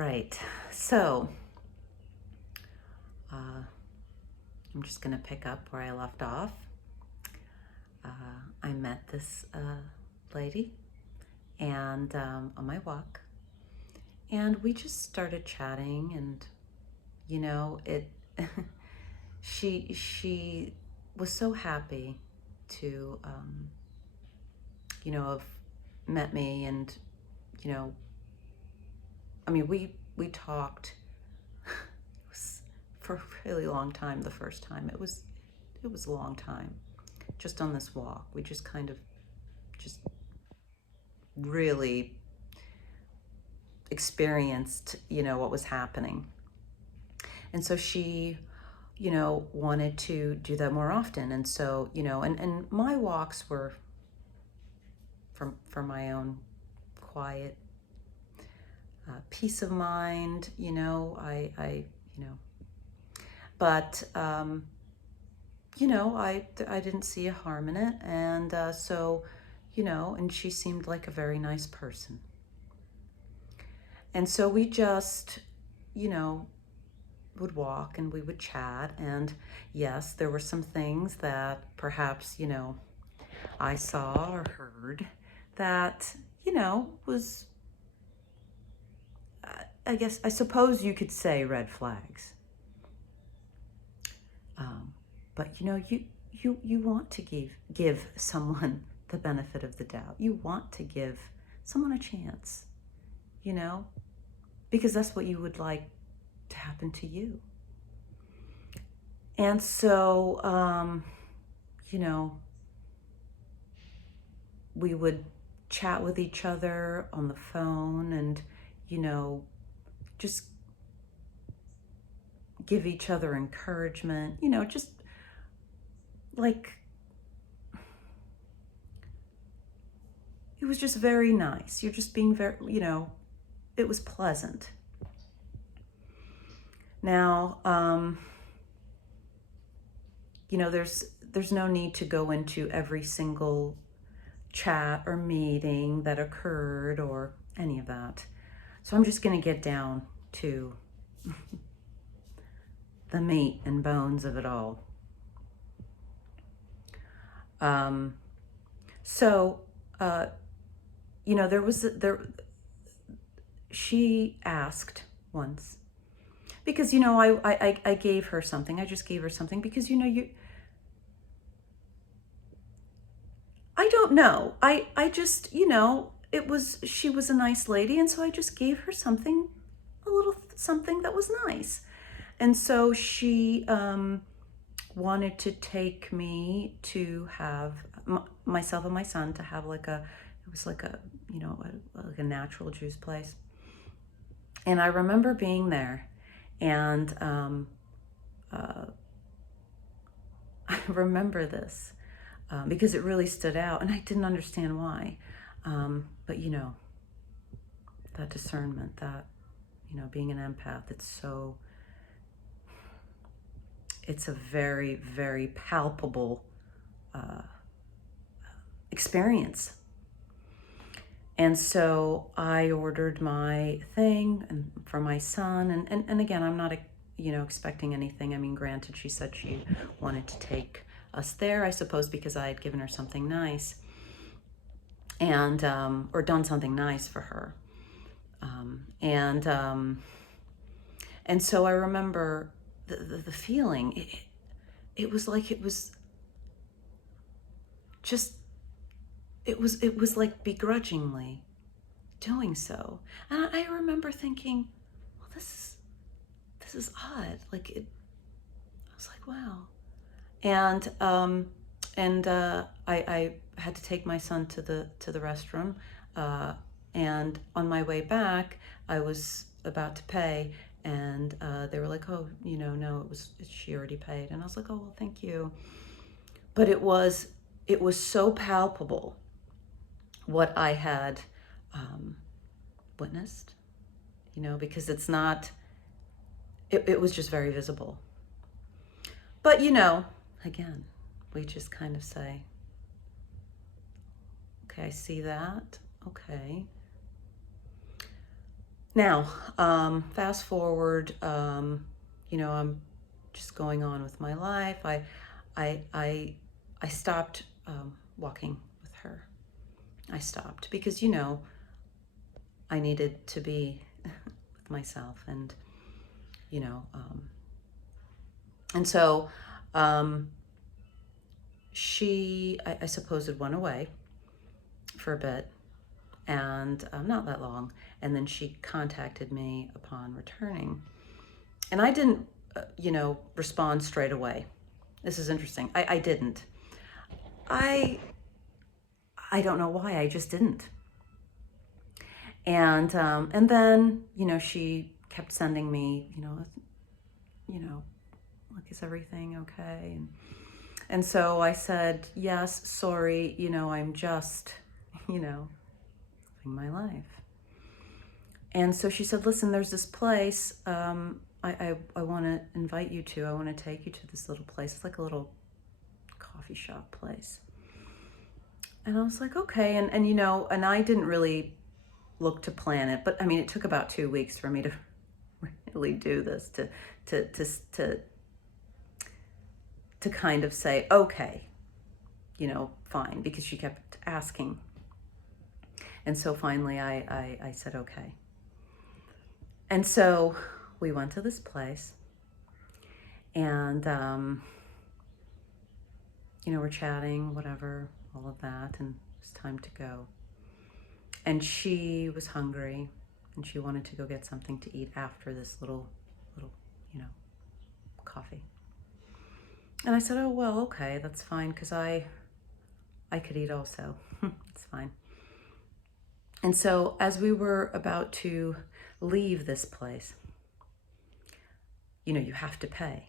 Right. So, I'm just going to pick up where I left off. I met this lady and on my walk, and we just started chatting, and it she was so happy to have met me, and you know I mean, we talked for a really long time. The first time it was a long time, just on this walk. We just kind of just really experienced, what was happening. And so she, wanted to do that more often. And so, and my walks were for my own quiet peace of mind, but I didn't see a harm in it, and so, and she seemed like a very nice person, and so we just, would walk and we would chat, and yes, there were some things that perhaps, I saw or heard that, was, I suppose you could say red flags. But you want to give someone the benefit of the doubt. You want to give someone a chance, because that's what you would like to happen to you. And so, we would chat with each other on the phone, and, just give each other encouragement, just like, it was just very nice. You're just being very, it was pleasant. Now, there's no need to go into every single chat or meeting that occurred or any of that. So I'm just going to get down to the meat and bones of it all. She asked once, because, I gave her something. I just gave her something because, I don't know. I just, she was a nice lady. And so I just gave her something, a little something that was nice. And so she wanted to take me to have myself and my son to have it was like a, like a natural juice place. And I remember being there, and I remember this because it really stood out, and I didn't understand why. But that discernment, that, being an empath, it's a very, very palpable experience. And so I ordered my thing and for my son, and again, I'm not, expecting anything. I mean, granted, she said she wanted to take us there, I suppose, because I had given her something nice, and or done something nice for her, and so I remember the feeling. It was like it was just. It was like begrudgingly doing so, and I remember thinking, well, this is odd. Like it, I was like, wow, and I had to take my son to the restroom, and on my way back, I was about to pay, and they were like, oh, no, she already paid, and I was like, oh, well, thank you, but it was so palpable what I had witnessed, because it's not, it was just very visible. But, again, we just kind of say, okay, I see that. Okay. Now, fast forward, I'm just going on with my life. I, I, I stopped walking with her. I stopped because, I needed to be with myself, you know, um, and so um, I suppose, had went away for a bit, and not that long, and then she contacted me upon returning, and I didn't, respond straight away. This is interesting. I didn't. I I don't know why. I just didn't. And then she kept sending me you know like, is everything okay? And so I said, yes, sorry, I'm just you know living my life. And so she said, listen, there's this place, I want to invite you to. I want to take you to this little place. It's like a little coffee shop place. And I was like, okay. And I didn't really look to plan it, but I mean, it took about 2 weeks for me to really do this, to to to to kind of say, okay, fine, because she kept asking. And so finally I said, okay. And so we went to this place, and we're chatting, whatever, all of that, and it was time to go. And she was hungry, and she wanted to go get something to eat after this little, you know, coffee. And I said, oh, well, okay, that's fine, because I could eat also. It's fine. And so as we were about to leave this place, you have to pay.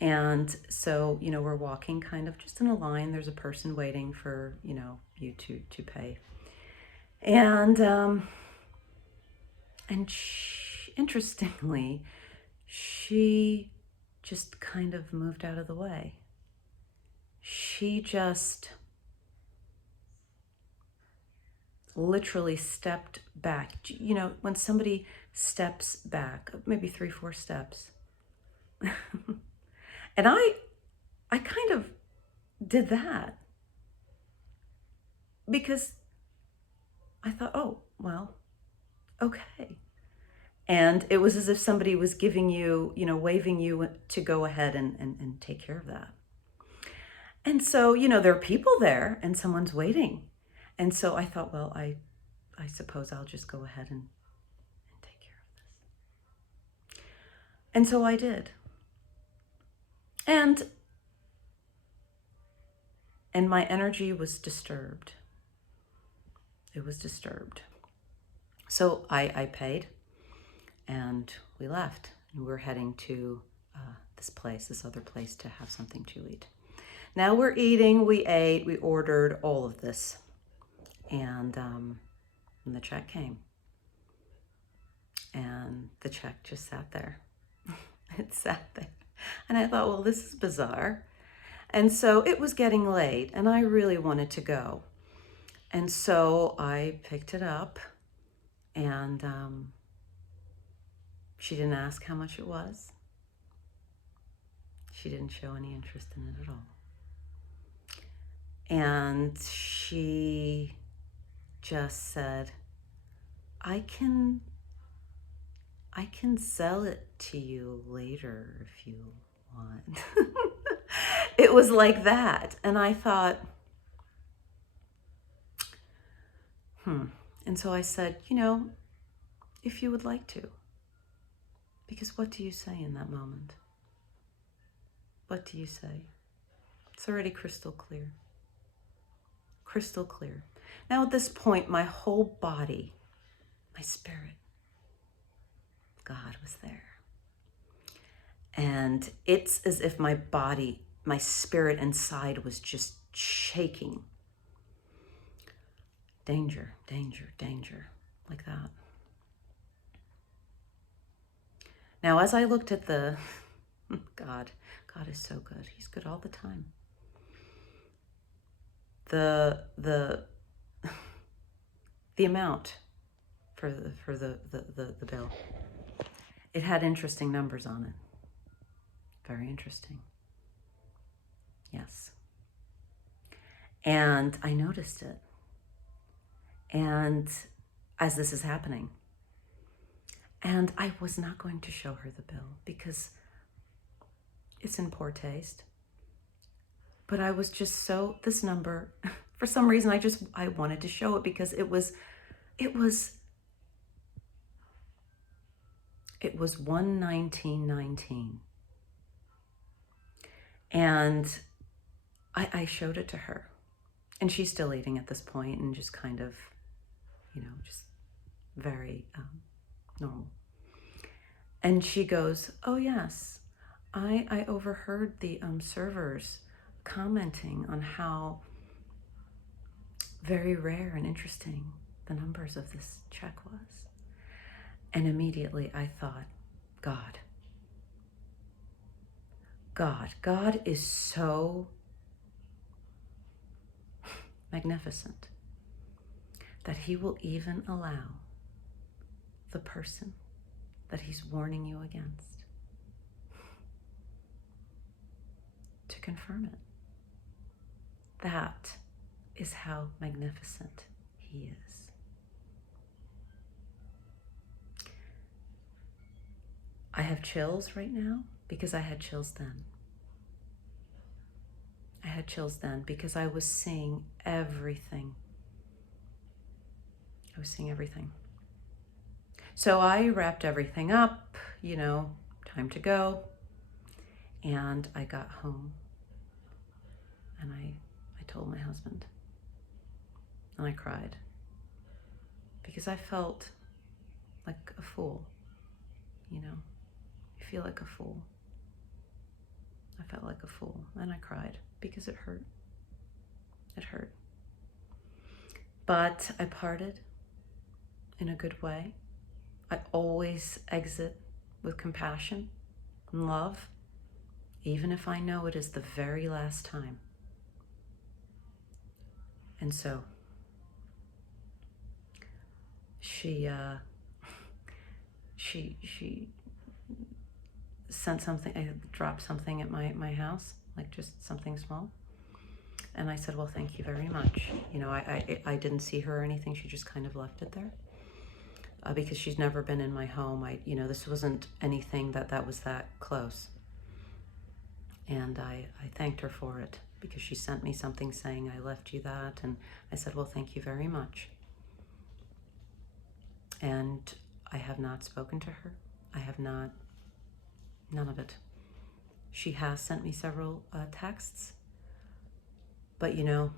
And so, we're walking kind of just in a line. There's a person waiting for, you to pay. And interestingly, she just kind of moved out of the way. She just literally stepped back. When somebody steps back, maybe 3-4 steps. And I kind of did that because I thought, oh, well, okay. And it was as if somebody was giving you, waving you to go ahead and take care of that. And so, there are people there and someone's waiting. And so I thought, well, I suppose I'll just go ahead and take care of this. And so I did. And my energy was disturbed. It was disturbed. So I paid, and we left. And we're heading to this other place, to have something to eat. Now we're eating, we ate, we ordered all of this. And the check came. And the check just sat there. It sat there. And I thought, well, this is bizarre. And so it was getting late, and I really wanted to go. And so I picked it up, and she didn't ask how much it was. She didn't show any interest in it at all. And she just said, I can sell it to you later if you want. It was like that. And I thought, And so I said, if you would like to. Because what do you say in that moment? What do you say? It's already crystal clear. Crystal clear. Now at this point, my whole body, my spirit, God was there. And it's as if my body, my spirit inside was just shaking. Danger, danger, danger, like that. Now, as I looked at God is so good. He's good all the time. The amount the bill. It had interesting numbers on it. Very interesting. Yes. And I noticed it. And as this is happening, and I was not going to show her the bill because it's in poor taste. But I was just so, this number, for some reason, I wanted to show it because it was 119.19. And I showed it to her. And she's still eating at this point and just kind of, just very normal. And she goes, oh yes, I overheard the servers commenting on how very rare and interesting the numbers of this check was. And immediately I thought, God is so magnificent that he will even allow the person that he's warning you against to confirm it. That is how magnificent he is. I have chills right now because I had chills then. I had chills then because I was seeing everything. I was seeing everything. So I wrapped everything up, time to go. And I got home and I told my husband and I cried because I felt like a fool, You feel like a fool. I felt like a fool and I cried because it hurt. It hurt. But I parted in a good way. I always exit with compassion and love, even if I know it is the very last time. And so she sent something, I dropped something at my house, like just something small. And I said, well, thank you very much. I didn't see her or anything. She just kind of left it there. Because she's never been in my home. This wasn't anything that was that close. And I thanked her for it because she sent me something saying, I left you that. And I said, well, thank you very much. And I have not spoken to her. I have not, none of it. She has sent me several texts. But and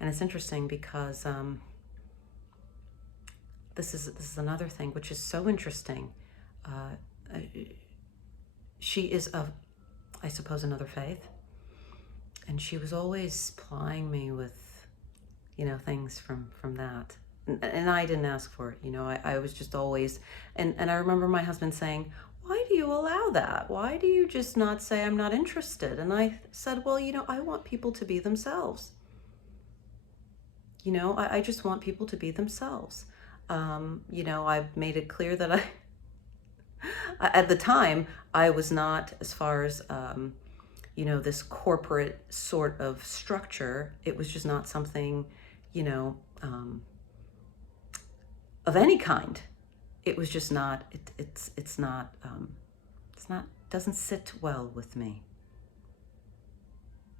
it's interesting because this is another thing which is so interesting. She is of, I suppose, another faith, and she was always plying me with, things from that, and I didn't ask for it. I was just always, and I remember my husband saying, why do you allow that? Why do you just not say I'm not interested? And I said, well, I want people to be themselves. I just want people to be themselves. I've made it clear that at the time, I was not, as far as, this corporate sort of structure, it was just not something, of any kind. It was just not, it's not, doesn't sit well with me.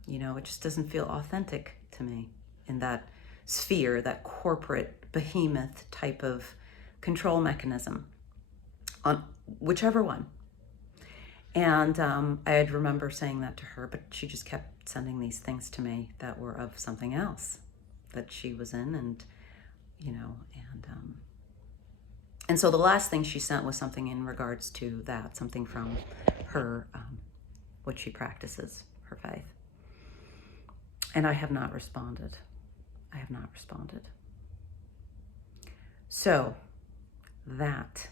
It just doesn't feel authentic to me in that sphere, that corporate behemoth type of control mechanism, on whichever one. And I remember saying that to her, but she just kept sending these things to me that were of something else that she was in, and and so the last thing she sent was something in regards to that, something from her, what she practices, her faith. And I have not responded. I have not responded. So that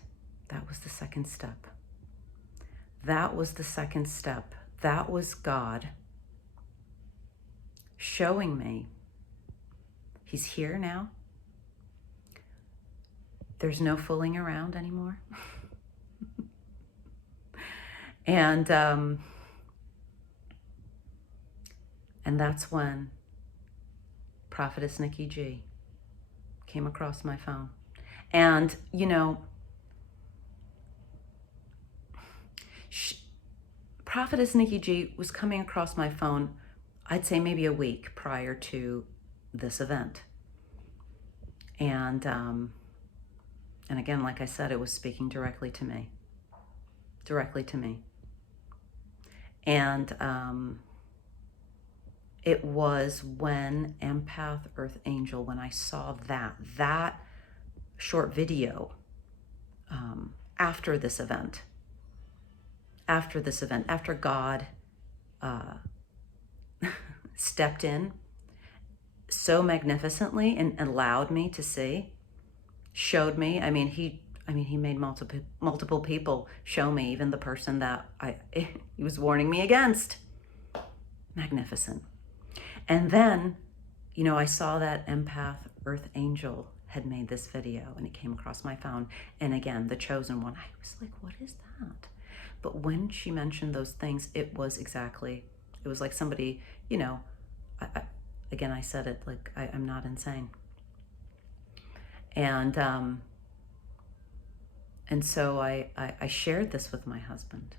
was the second step. That was the second step. That was God showing me He's here now. there's no fooling around anymore. And that's when Prophetess Nikki G came across my phone. And, you know, Prophetess Nikki G was coming across my phone, I'd say maybe a week prior to this event. And again, like I said, it was speaking directly to me. Directly to me. And it was when Empath Earth Angel, when I saw that short video after this event, after God stepped in so magnificently and allowed me to see, showed me. I mean, he made multiple people show me, even the person that he was warning me against. Magnificent. And then, you know, I saw that Empath Earth Angel had made this video, and it came across my phone. And again, the chosen one, I was like, what is that? But when she mentioned those things, it was like somebody, you know, again, I said it like, I'm not insane. And so I shared this with my husband.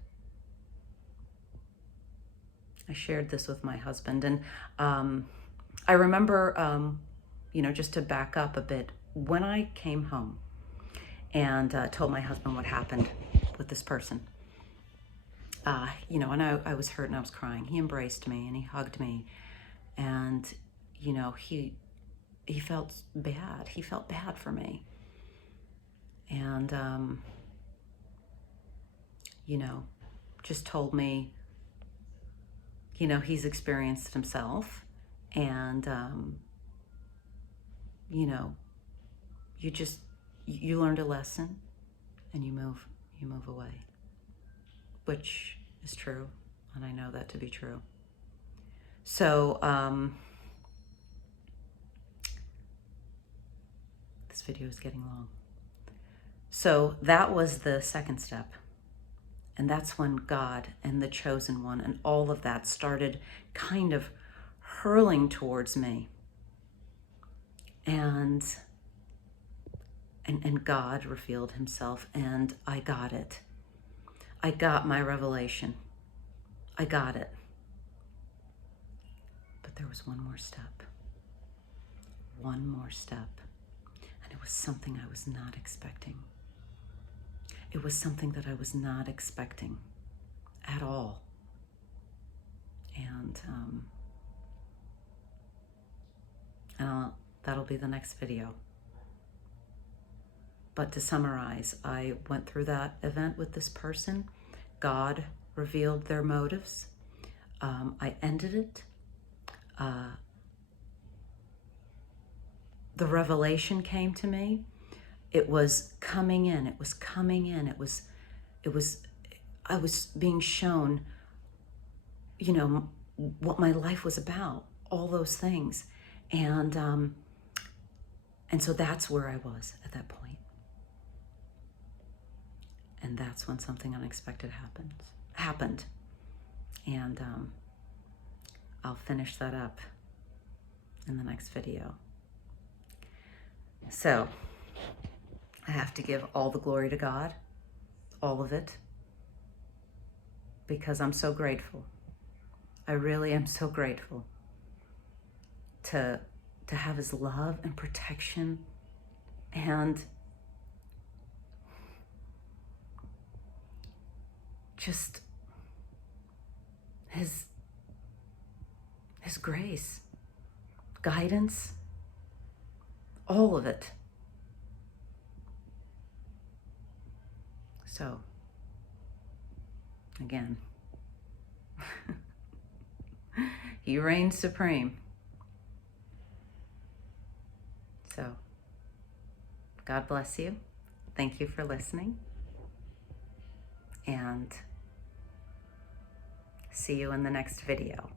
And I remember, you know, just to back up a bit, when I came home and told my husband what happened with this person, you know, and I was hurt and I was crying. He embraced me and he hugged me, and, you know, he felt bad. He felt bad for me. And, you know, just told me, you know, he's experienced it himself, and, you know, you learned a lesson and you move away, which is true. And I know that to be true. So, this video is getting long. So that was the second step. And that's when God and the chosen one and all of that started kind of hurling towards me. And God revealed himself, and I got it. I got my revelation. I got it. But there was one more step. One more step. And it was something I was not expecting. It was something that I was not expecting at all. And that'll be the next video. But to summarize, I went through that event with this person. God revealed their motives. I ended it. The revelation came to me. It was coming in. It was coming in. I was being shown, you know, what my life was about, all those things. And so that's where I was at that point. And that's when something unexpected happened. And I'll finish that up in the next video. So I have to give all the glory to God, all of it, because I'm so grateful. I really am so grateful to have his love and protection, and just his grace, guidance, all of it. So, again, he reigns supreme. So, God bless you. Thank you for listening. And see you in the next video.